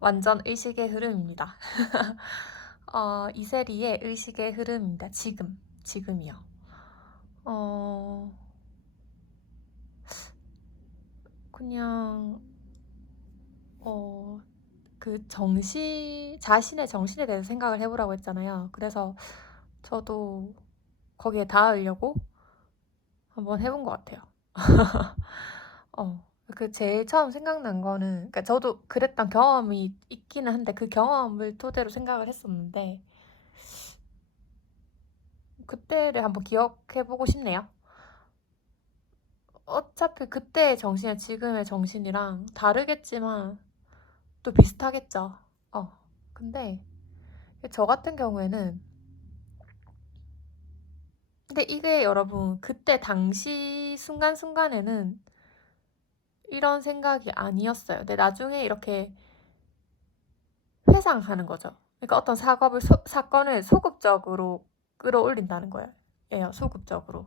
완전 의식의 흐름입니다. 이세리의 의식의 흐름입니다. 지금이요. 어, 그냥, 어, 자신의 정신에 대해서 생각을 해보라고 했잖아요. 그래서 저도 거기에 닿으려고 한번 해본 것 같아요. 제일 처음 생각난 거는, 그러니까 저도 그랬던 경험이 있기는 한데, 그 경험을 토대로 생각을 했었는데, 그때를 한번 기억해보고 싶네요. 어차피 그때의 정신이랑 지금의 정신이랑 다르겠지만, 또 비슷하겠죠. 근데, 저 같은 경우에는, 근데 이게 여러분, 그때 당시 순간순간에는 이런 생각이 아니었어요. 근데 나중에 이렇게 회상하는 거죠. 그러니까 어떤 사건을 소급적으로 끌어올린다는 거예요. 소급적으로.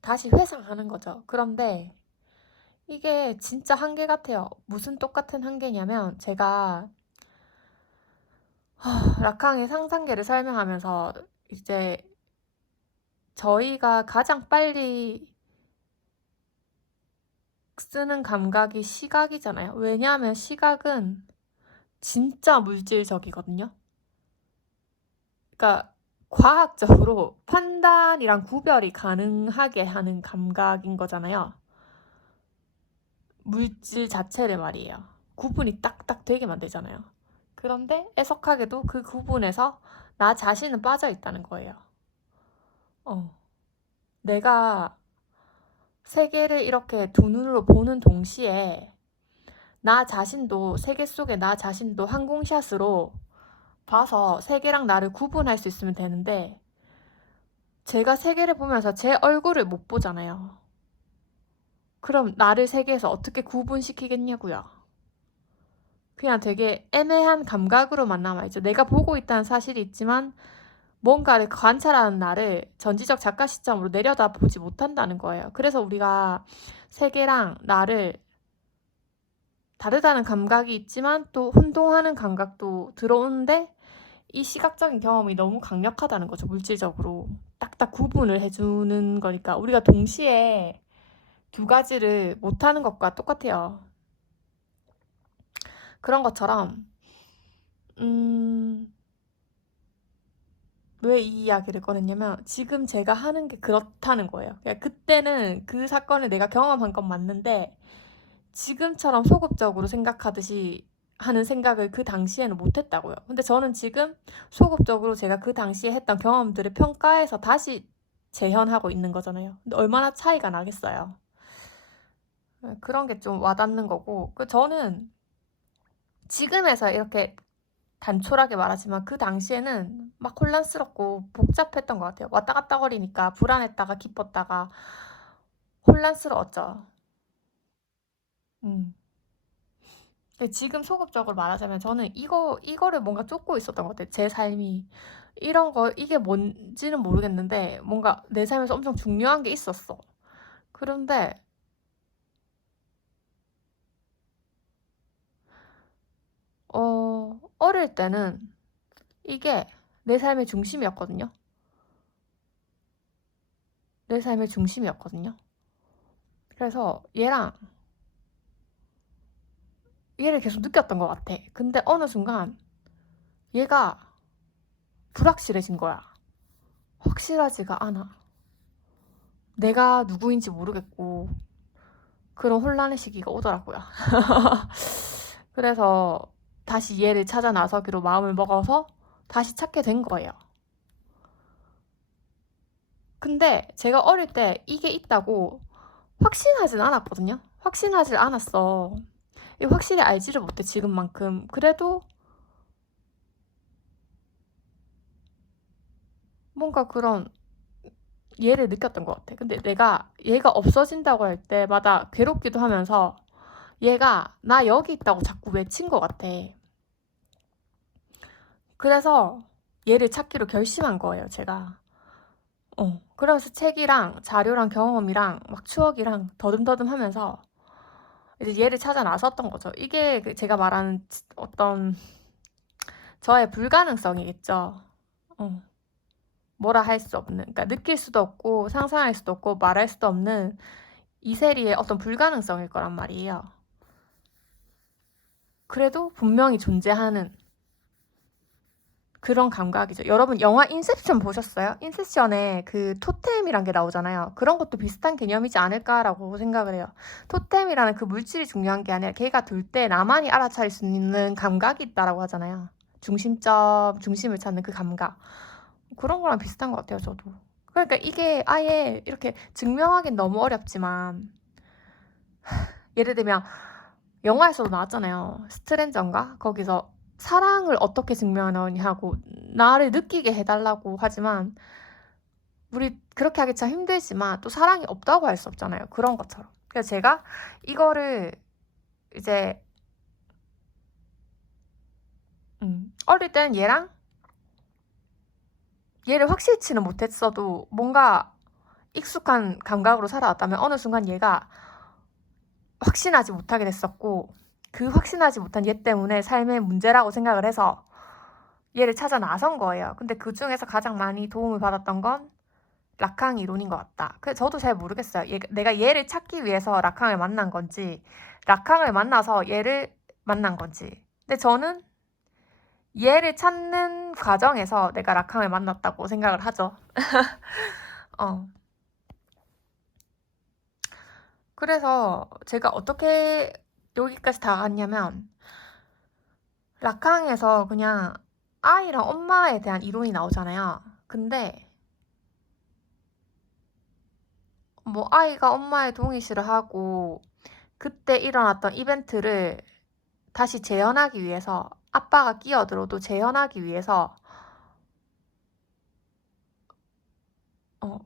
다시 회상하는 거죠. 그런데 이게 진짜 한계 같아요. 무슨 똑같은 한계냐면 제가 라캉의 상상계를 설명하면서 이제 저희가 가장 빨리 쓰는 감각이 시각이잖아요. 왜냐하면 시각은 진짜 물질적이거든요. 그러니까 과학적으로 판단이랑 구별이 가능하게 하는 감각인 거잖아요. 물질 자체를 말이에요. 구분이 딱딱 되게 만들잖아요. 그런데 애석하게도 그 구분에서 나 자신은 빠져 있다는 거예요. 내가 세계를 이렇게 두 눈으로 보는 동시에 나 자신도 세계 속에 나 자신도 항공샷으로 봐서 세계랑 나를 구분할 수 있으면 되는데 제가 세계를 보면서 제 얼굴을 못 보잖아요. 그럼 나를 세계에서 어떻게 구분시키겠냐고요. 그냥 되게 애매한 감각으로만 남아있죠. 내가 보고 있다는 사실이 있지만 뭔가를 관찰하는 나를 전지적 작가 시점으로 내려다 보지 못한다는 거예요. 그래서 우리가 세계랑 나를 다르다는 감각이 있지만 또 혼동하는 감각도 들어오는데 이 시각적인 경험이 너무 강력하다는 거죠. 물질적으로. 딱딱 구분을 해주는 거니까 우리가 동시에 두 가지를 못하는 것과 똑같아요. 그런 것처럼 왜 이 이야기를 꺼냈냐면 지금 제가 하는 게 그렇다는 거예요. 그러니까 그때는 그 사건을 내가 경험한 건 맞는데 지금처럼 소극적으로 생각하듯이 하는 생각을 그 당시에는 못했다고요. 근데 저는 지금 소극적으로 제가 그 당시에 했던 경험들을 평가해서 다시 재현하고 있는 거잖아요. 근데 얼마나 차이가 나겠어요. 그런 게 좀 와닿는 거고. 저는 지금에서 이렇게 단촐하게 말하지만 그 당시에는 막 혼란스럽고 복잡했던 것 같아요. 왔다 갔다 거리니까 불안했다가 기뻤다가 혼란스러웠죠. 음. 근데 지금 소극적으로 말하자면 저는 이거를 뭔가 쫓고 있었던 것 같아요. 제 삶이. 이게 뭔지는 모르겠는데 뭔가 내 삶에서 엄청 중요한 게 있었어. 그런데, 어릴 때는 이게 내 삶의 중심이었거든요. 내 삶의 중심이었거든요. 그래서 얘를 계속 느꼈던 것 같아. 근데 어느 순간 얘가 불확실해진 거야. 확실하지가 않아. 내가 누구인지 모르겠고 그런 혼란의 시기가 오더라고요. 그래서 다시 얘를 찾아 나서기로 마음을 먹어서 다시 찾게 된 거예요. 근데 제가 어릴 때 이게 있다고 확신하진 않았거든요. 확신하질 않았어. 확실히 알지를 못해, 지금만큼. 그래도 뭔가 그런 얘를 느꼈던 것 같아. 근데 내가 얘가 없어진다고 할 때마다 괴롭기도 하면서 얘가 나 여기 있다고 자꾸 외친 것 같아. 그래서 얘를 찾기로 결심한 거예요, 제가. 그러면서 책이랑 자료랑 경험이랑 막 추억이랑 더듬더듬 하면서 이제 얘를 찾아 나섰던 거죠. 이게 제가 말하는 어떤 저의 불가능성이겠죠. 뭐라 할 수 없는, 그러니까 느낄 수도 없고 상상할 수도 없고 말할 수도 없는 이세리의 어떤 불가능성일 거란 말이에요. 그래도 분명히 존재하는 그런 감각이죠. 여러분 영화 인셉션 보셨어요? 인셉션에 그 토템이란 게 나오잖아요. 그런 것도 비슷한 개념이지 않을까라고 생각을 해요. 토템이라는 그 물질이 중요한 게 아니라 걔가 둘 때 나만이 알아차릴 수 있는 감각이 있다라고 하잖아요. 중심을 찾는 그 감각. 그런 거랑 비슷한 것 같아요, 저도. 그러니까 이게 아예 이렇게 증명하긴 너무 어렵지만 예를 들면 영화에서도 나왔잖아요. 스트레인저인가? 거기서 사랑을 어떻게 증명하냐고 나를 느끼게 해달라고 하지만 우리 그렇게 하기 참 힘들지만 또 사랑이 없다고 할 수 없잖아요. 그런 것처럼. 그래서 제가 이거를 이제 어릴 때는 얘를 확실치는 못했어도 뭔가 익숙한 감각으로 살아왔다면 어느 순간 얘가 확신하지 못하게 됐었고 그 확신하지 못한 얘 때문에 삶의 문제라고 생각을 해서 얘를 찾아 나선 거예요. 근데 그 중에서 가장 많이 도움을 받았던 건 라캉 이론인 것 같다. 그래서 저도 잘 모르겠어요. 내가 얘를 찾기 위해서 라캉을 만난 건지 라캉을 만나서 얘를 만난 건지. 근데 저는 얘를 찾는 과정에서 내가 라캉을 만났다고 생각을 하죠. 그래서 제가 어떻게 여기까지 다 갔냐면 라캉에서 그냥 아이랑 엄마에 대한 이론이 나오잖아요. 근데 뭐 아이가 엄마의 동의시를 하고 그때 일어났던 이벤트를 다시 재현하기 위해서 아빠가 끼어들어도 재현하기 위해서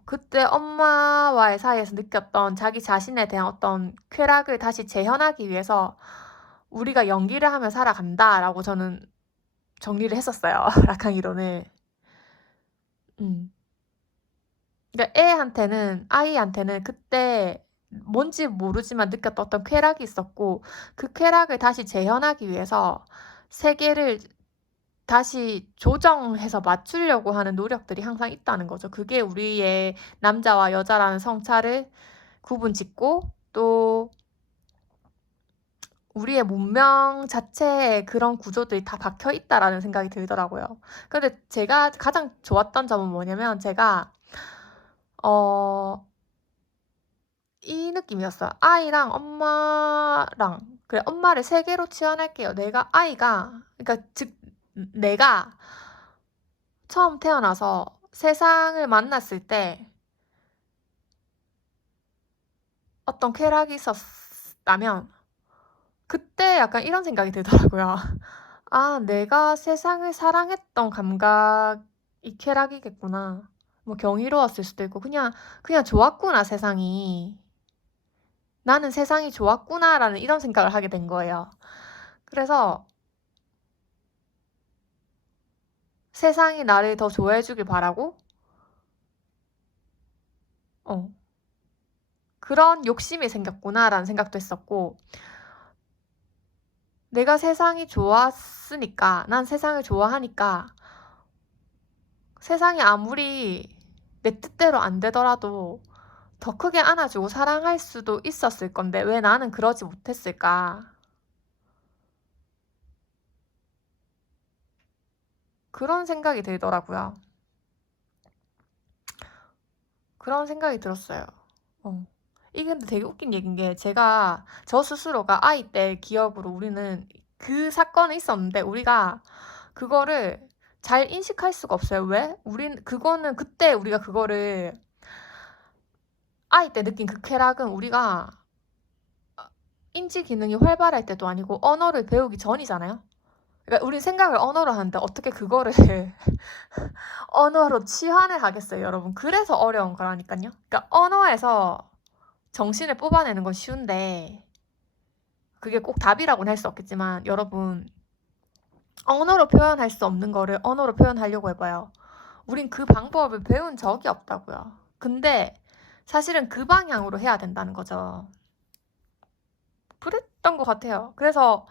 그때 엄마와의 사이에서 느꼈던 자기 자신에 대한 어떤 쾌락을 다시 재현하기 위해서 우리가 연기를 하며 살아간다라고 저는 정리를 했었어요. 라캉 이론을. 그러니까 아이한테는 그때 뭔지 모르지만 느꼈던 어떤 쾌락이 있었고 그 쾌락을 다시 재현하기 위해서 세계를 다시 조정해서 맞추려고 하는 노력들이 항상 있다는 거죠. 그게 우리의 남자와 여자라는 성차를 구분짓고 또 우리의 문명 자체에 그런 구조들이 다 박혀 있다라는 생각이 들더라고요. 근데 제가 가장 좋았던 점은 뭐냐면 제가 이 느낌이었어요. 아이랑 엄마랑 그래 엄마를 세 개로 치환할게요. 그러니까 즉 내가 처음 태어나서 세상을 만났을 때 어떤 쾌락이 있었다면 그때 약간 이런 생각이 들더라고요. 아, 내가 세상을 사랑했던 감각이 쾌락이겠구나. 뭐 경이로웠을 수도 있고 그냥 좋았구나 세상이. 나는 세상이 좋았구나라는 이런 생각을 하게 된 거예요. 그래서 세상이 나를 더 좋아해 주길 바라고 그런 욕심이 생겼구나라는 생각도 했었고 내가 세상이 좋았으니까 난 세상을 좋아하니까 세상이 아무리 내 뜻대로 안 되더라도 더 크게 안아주고 사랑할 수도 있었을 건데 왜 나는 그러지 못했을까? 그런 생각이 들더라고요. 그런 생각이 들었어요. 이게 근데 되게 웃긴 얘기인 게 저 스스로가 아이 때 기억으로 우리는 그 사건이 있었는데 우리가 그거를 잘 인식할 수가 없어요. 왜? 그거는 그때 우리가 그거를 아이 때 느낀 그 쾌락은 우리가 인지 기능이 활발할 때도 아니고 언어를 배우기 전이잖아요. 그러니까 우리 생각을 언어로 하는데 어떻게 그거를 언어로 치환을 하겠어요, 여러분. 그래서 어려운 거라니까요. 그러니까 언어에서 정신을 뽑아내는 건 쉬운데 그게 꼭 답이라고는 할 수 없겠지만 여러분 언어로 표현할 수 없는 거를 언어로 표현하려고 해봐요. 우린 그 방법을 배운 적이 없다고요. 근데 사실은 그 방향으로 해야 된다는 거죠. 그랬던 것 같아요. 그래서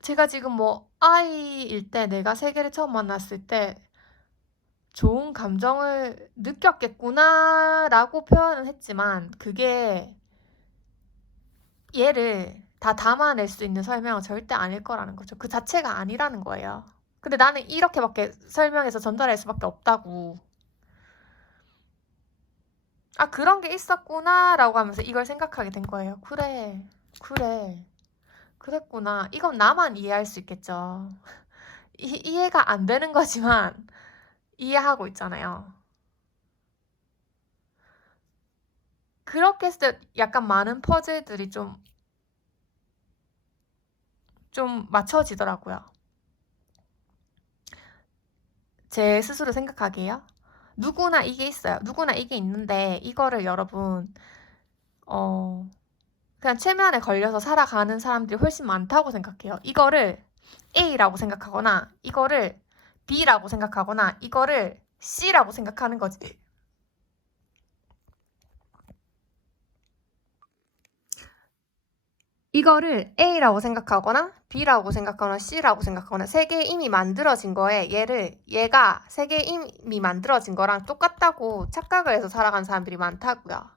제가 지금 뭐 아이일 때 내가 세계를 처음 만났을 때 좋은 감정을 느꼈겠구나라고 표현은 했지만 그게 얘를 다 담아낼 수 있는 설명은 절대 아닐 거라는 거죠. 그 자체가 아니라는 거예요. 근데 나는 이렇게밖에 설명해서 전달할 수밖에 없다고. 아, 그런 게 있었구나라고 하면서 이걸 생각하게 된 거예요. 그래, 그랬구나. 이건 나만 이해할 수 있겠죠. 이해가 안 되는 거지만 이해하고 있잖아요. 그렇게 했을 때 약간 많은 퍼즐들이 좀 맞춰지더라고요. 제 스스로 생각하기에요. 누구나 이게 있어요. 누구나 이게 있는데 이거를 여러분 그냥 최면에 걸려서 살아가는 사람들이 훨씬 많다고 생각해요. 이거를 A라고 생각하거나 이거를 B라고 생각하거나 이거를 C라고 생각하는 거지. 이거를 A라고 생각하거나 B라고 생각하거나 C라고 생각하거나 세 개 이미 만들어진 거에 얘가 세 개 이미 만들어진 거랑 똑같다고 착각을 해서 살아가는 사람들이 많다고요.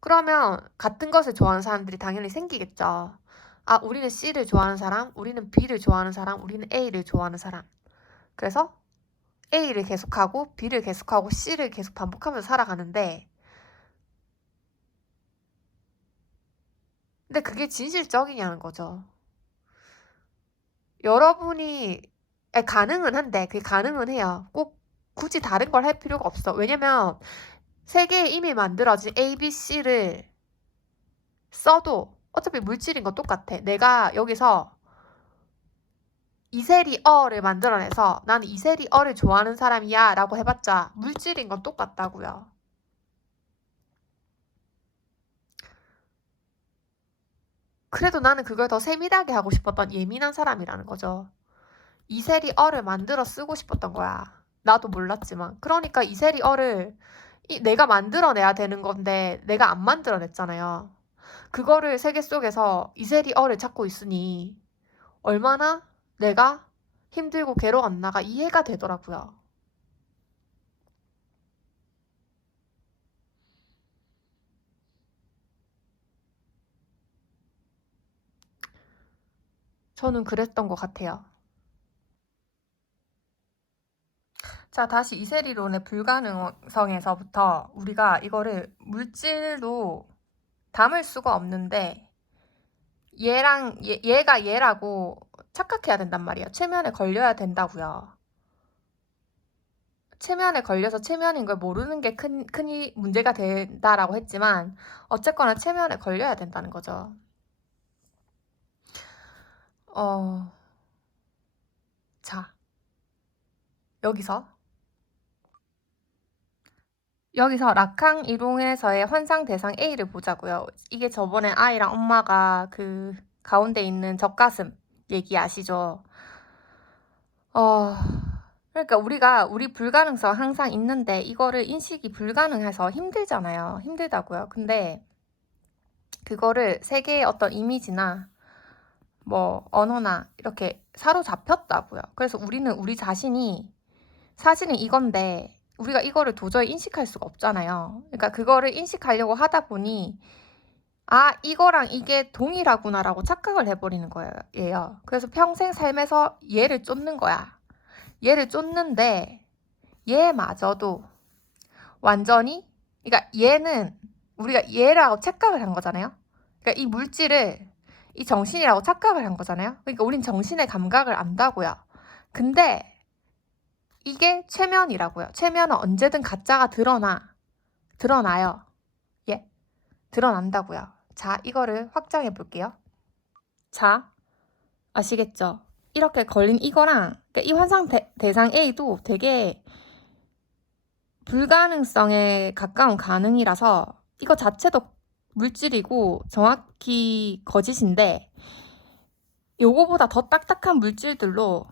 그러면 같은 것을 좋아하는 사람들이 당연히 생기겠죠. 아, 우리는 C를 좋아하는 사람, 우리는 B를 좋아하는 사람, 우리는 A를 좋아하는 사람. 그래서 A를 계속하고 B를 계속하고 C를 계속 반복하면서 살아가는데 근데 그게 진실적이냐는 거죠. 여러분이 가능은 한데 그게 가능은 해요. 꼭 굳이 다른 걸 할 필요가 없어. 왜냐면 세 개의 이미 만들어진 A, B, C를 써도 어차피 물질인 건 똑같아. 내가 여기서 이세리어를 만들어내서 나는 이세리어를 좋아하는 사람이야 라고 해봤자 물질인 건 똑같다고요. 그래도 나는 그걸 더 세밀하게 하고 싶었던 예민한 사람이라는 거죠. 이세리어를 만들어 쓰고 싶었던 거야. 나도 몰랐지만. 그러니까 이세리어를 내가 만들어내야 되는 건데 내가 안 만들어냈잖아요. 그거를 세계 속에서 이세리어를 찾고 있으니 얼마나 내가 힘들고 괴로웠나가 이해가 되더라고요. 저는 그랬던 것 같아요. 자, 다시 이세리론의 불가능성에서부터 우리가 이거를 물질로 담을 수가 없는데 얘가 얘라고 착각해야 된단 말이에요. 체면에 걸려야 된다고요. 체면에 걸려서 체면인 걸 모르는 게 큰 문제가 된다라고 했지만 어쨌거나 체면에 걸려야 된다는 거죠. 자, 여기서 락항 이론에서의 환상 대상 A를 보자고요. 이게 저번에 아이랑 엄마가 그 가운데 있는 젖가슴 얘기 아시죠? 그러니까 우리 불가능성 항상 있는데 이거를 인식이 불가능해서 힘들잖아요. 힘들다고요. 근데 그거를 세계의 어떤 이미지나 뭐 언어나 이렇게 사로잡혔다고요. 그래서 우리는 우리 자신이 사실은 이건데 우리가 이거를 도저히 인식할 수가 없잖아요. 그러니까 그거를 인식하려고 하다 보니 아, 이거랑 이게 동일하구나라고 착각을 해버리는 거예요. 그래서 평생 삶에서 얘를 쫓는 거야. 얘를 쫓는데 얘마저도 완전히 그러니까 얘는 우리가 얘라고 착각을 한 거잖아요. 그러니까 이 물질을 이 정신이라고 착각을 한 거잖아요. 그러니까 우린 정신의 감각을 안다고요. 근데 이게 최면이라고요. 최면은 언제든 가짜가 드러나요. 예, 드러난다고요. 자, 이거를 확장해 볼게요. 자, 아시겠죠? 이렇게 걸린 이거랑 그러니까 이 환상 대상 A도 되게 불가능성에 가까운 가능이라서 이거 자체도 물질이고 정확히 거짓인데 요거보다 더 딱딱한 물질들로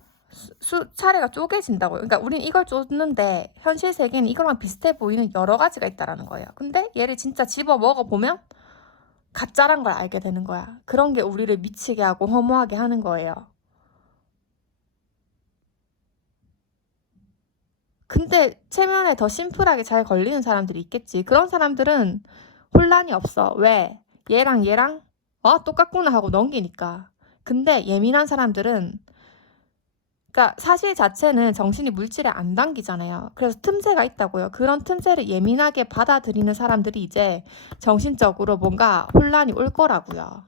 수차례가 쪼개진다고요. 그러니까 우린 이걸 쫓는데 현실 세계는 이거랑 비슷해 보이는 여러 가지가 있다라는 거예요. 근데 얘를 진짜 집어 먹어보면 가짜란 걸 알게 되는 거야. 그런 게 우리를 미치게 하고 허무하게 하는 거예요. 근데 체면에 더 심플하게 잘 걸리는 사람들이 있겠지. 그런 사람들은 혼란이 없어. 왜? 얘랑 똑같구나 하고 넘기니까. 근데 예민한 사람들은, 그러니까 사실 자체는 정신이 물질에 안 당기잖아요. 그래서 틈새가 있다고요. 그런 틈새를 예민하게 받아들이는 사람들이 이제 정신적으로 뭔가 혼란이 올 거라고요.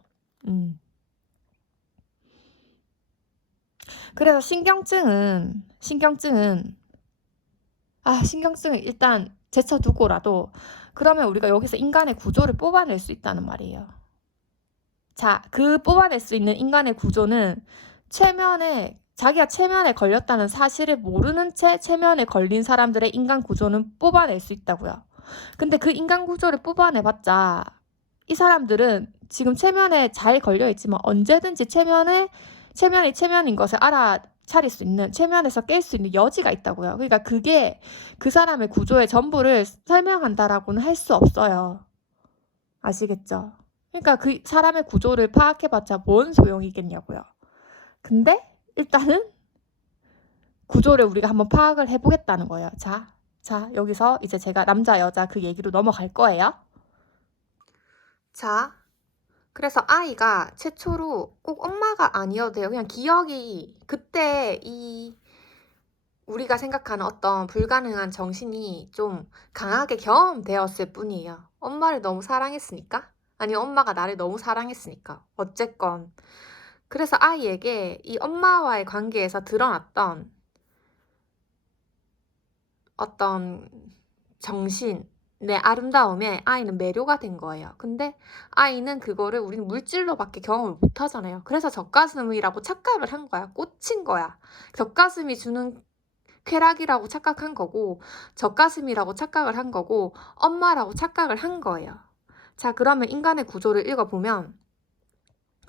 그래서 신경증은 일단 제쳐두고라도, 그러면 우리가 여기서 인간의 구조를 뽑아낼 수 있다는 말이에요. 자, 그 뽑아낼 수 있는 인간의 구조는 자기가 체면에 걸렸다는 사실을 모르는 채 체면에 걸린 사람들의 인간 구조는 뽑아낼 수 있다고요. 근데 그 인간 구조를 뽑아내봤자 이 사람들은 지금 체면에 잘 걸려있지만 언제든지 체면이 체면인 것을 알아차릴 수 있는, 체면에서 깰 수 있는 여지가 있다고요. 그러니까 그게 그 사람의 구조의 전부를 설명한다라고는 할 수 없어요. 아시겠죠? 그러니까 그 사람의 구조를 파악해봤자 뭔 소용이겠냐고요. 근데 일단은 구조를 우리가 한번 파악을 해보겠다는 거예요. 자, 여기서 이제 제가 남자, 여자 그 얘기로 넘어갈 거예요. 자, 그래서 아이가 최초로 꼭 엄마가 아니어도 돼요. 그냥 기억이 그때 우리가 생각하는 어떤 불가능한 정신이 좀 강하게 경험되었을 뿐이에요. 엄마를 너무 사랑했으니까? 아니, 엄마가 나를 너무 사랑했으니까. 어쨌건. 그래서 아이에게 이 엄마와의 관계에서 드러났던 어떤 정신의 아름다움에 아이는 매료가 된 거예요. 근데 아이는 그거를 우리는 물질로밖에 경험을 못 하잖아요. 그래서 젖가슴이라고 착각을 한 거야. 꽂힌 거야. 젖가슴이 주는 쾌락이라고 착각한 거고, 젖가슴이라고 착각을 한 거고, 엄마라고 착각을 한 거예요. 자, 그러면 인간의 구조를 읽어보면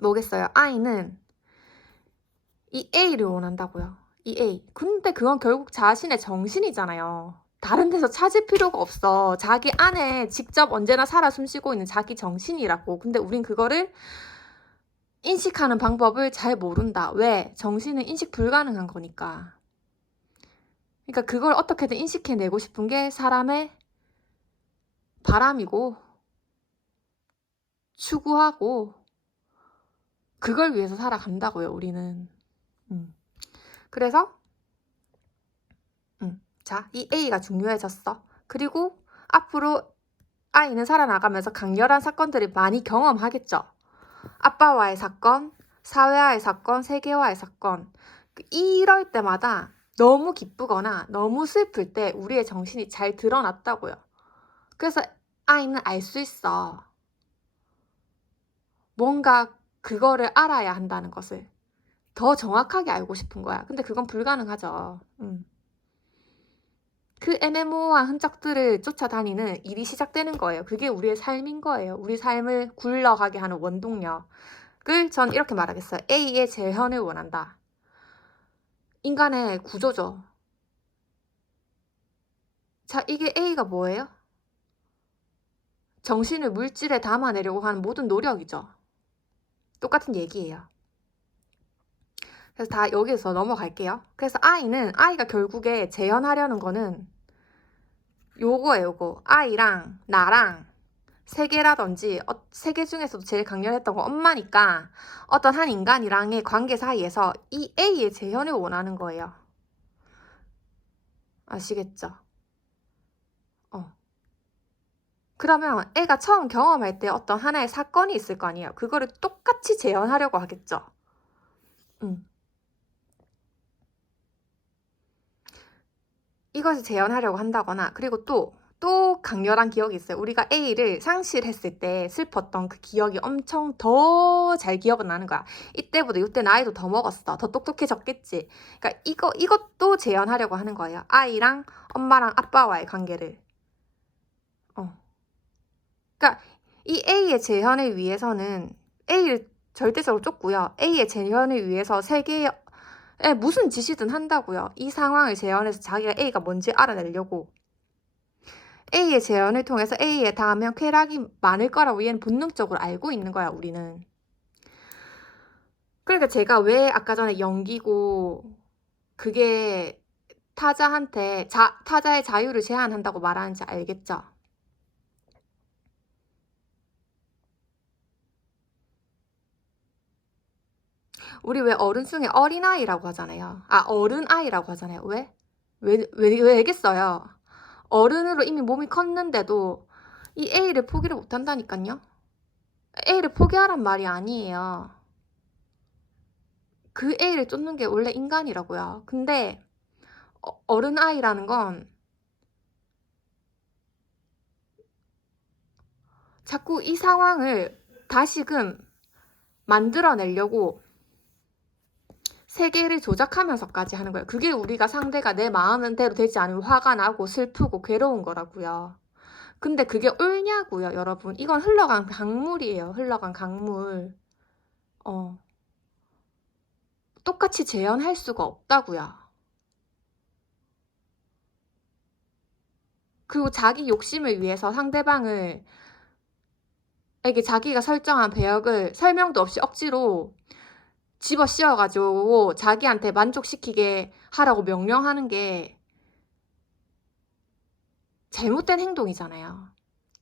뭐겠어요? 아이는 이 A를 원한다고요. 이 A. 근데 그건 결국 자신의 정신이잖아요. 다른 데서 찾을 필요가 없어. 자기 안에 직접 언제나 살아 숨쉬고 있는 자기 정신이라고. 근데 우린 그거를 인식하는 방법을 잘 모른다. 왜? 정신은 인식 불가능한 거니까. 그러니까 그걸 어떻게든 인식해내고 싶은 게 사람의 바람이고, 추구하고, 그걸 위해서 살아간다고요, 우리는. 그래서 자, 이 A가 중요해졌어. 그리고 앞으로 아이는 살아나가면서 강렬한 사건들을 많이 경험하겠죠. 아빠와의 사건, 사회와의 사건, 세계와의 사건. 이럴 때마다 너무 기쁘거나 너무 슬플 때 우리의 정신이 잘 드러났다고요. 그래서 아이는 알 수 있어. 뭔가 그거를 알아야 한다는 것을. 더 정확하게 알고 싶은 거야. 근데 그건 불가능하죠. 그 애매모호한 흔적들을 쫓아다니는 일이 시작되는 거예요. 그게 우리의 삶인 거예요. 우리 삶을 굴러가게 하는 원동력을 전 이렇게 말하겠어요. A의 재현을 원한다. 인간의 구조죠. 자, 이게 A가 뭐예요? 정신을 물질에 담아내려고 하는 모든 노력이죠. 똑같은 얘기예요. 그래서 다 여기서 넘어갈게요. 그래서 아이가 결국에 재현하려는 거는 요거예요, 요거. 아이랑 나랑 세계라든지 세계 중에서도 제일 강렬했던 건 엄마니까 어떤 한 인간이랑의 관계 사이에서 이 A의 재현을 원하는 거예요. 아시겠죠? 그러면 애가 처음 경험할 때 어떤 하나의 사건이 있을 거 아니에요. 그거를 똑같이 재현하려고 하겠죠. 이것을 재현하려고 한다거나, 그리고 또 강렬한 기억이 있어요. 우리가 A를 상실했을 때 슬펐던 그 기억이 엄청 더 잘 기억은 나는 거야. 이때 나이도 더 먹었어. 더 똑똑해졌겠지. 그러니까 이것도 재현하려고 하는 거예요. 아이랑 엄마랑 아빠와의 관계를. 그러니까 이 A의 재현을 위해서는 A를 절대적으로 쫓고요. A의 재현을 위해서 세계에 무슨 짓이든 한다고요. 이 상황을 재현해서 자기가 A가 뭔지 알아내려고. A의 재현을 통해서 A에 닿으면 쾌락이 많을 거라고 얘는 본능적으로 알고 있는 거야, 우리는. 그러니까 제가 왜 아까 전에 연기고 그게 타자의 자유를 제한한다고 말하는지 알겠죠? 우리 왜 어른 중에 어린아이라고 하잖아요. 어른아이라고 하잖아요. 왜겠어요? 어른으로 이미 몸이 컸는데도 이 A를 포기를 못 한다니까요. A를 포기하란 말이 아니에요. 그 A를 쫓는 게 원래 인간이라고요. 근데 어른아이라는 건 자꾸 이 상황을 다시금 만들어내려고 세계를 조작하면서까지 하는 거예요. 그게 우리가 상대가 내 마음대로 되지 않으면 화가 나고 슬프고 괴로운 거라고요. 근데 그게 옳냐고요, 여러분. 이건 흘러간 강물이에요. 흘러간 강물. 똑같이 재현할 수가 없다고요. 그리고 자기 욕심을 위해서 상대방을 이게 자기가 설정한 배역을 설명도 없이 억지로 집어 씌워가지고 자기한테 만족시키게 하라고 명령하는 게 잘못된 행동이잖아요.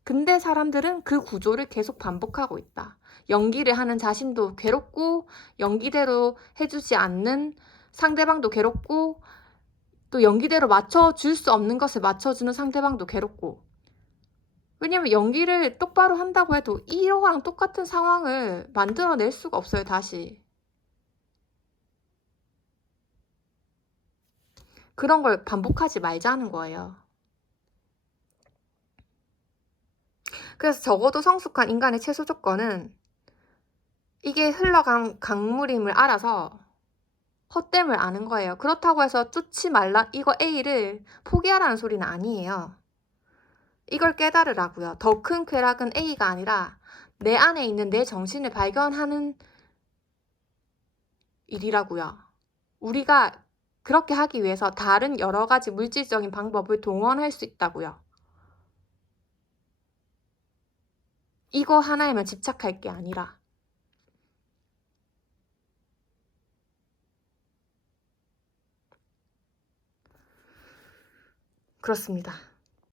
근데 사람들은 그 구조를 계속 반복하고 있다. 연기를 하는 자신도 괴롭고 연기대로 해주지 않는 상대방도 괴롭고 또 연기대로 맞춰줄 수 없는 것을 맞춰주는 상대방도 괴롭고. 왜냐면 연기를 똑바로 한다고 해도 이거랑 똑같은 상황을 만들어낼 수가 없어요, 다시. 그런 걸 반복하지 말자는 거예요. 그래서 적어도 성숙한 인간의 최소 조건은 이게 흘러간 강물임을 알아서 헛됨을 아는 거예요. 그렇다고 해서 쫓지 말라, 이거 A를 포기하라는 소리는 아니에요. 이걸 깨달으라고요. 더 큰 쾌락은 A가 아니라 내 안에 있는 내 정신을 발견하는 일이라고요. 우리가 그렇게 하기 위해서 다른 여러 가지 물질적인 방법을 동원할 수 있다고요. 이거 하나에만 집착할 게 아니라. 그렇습니다.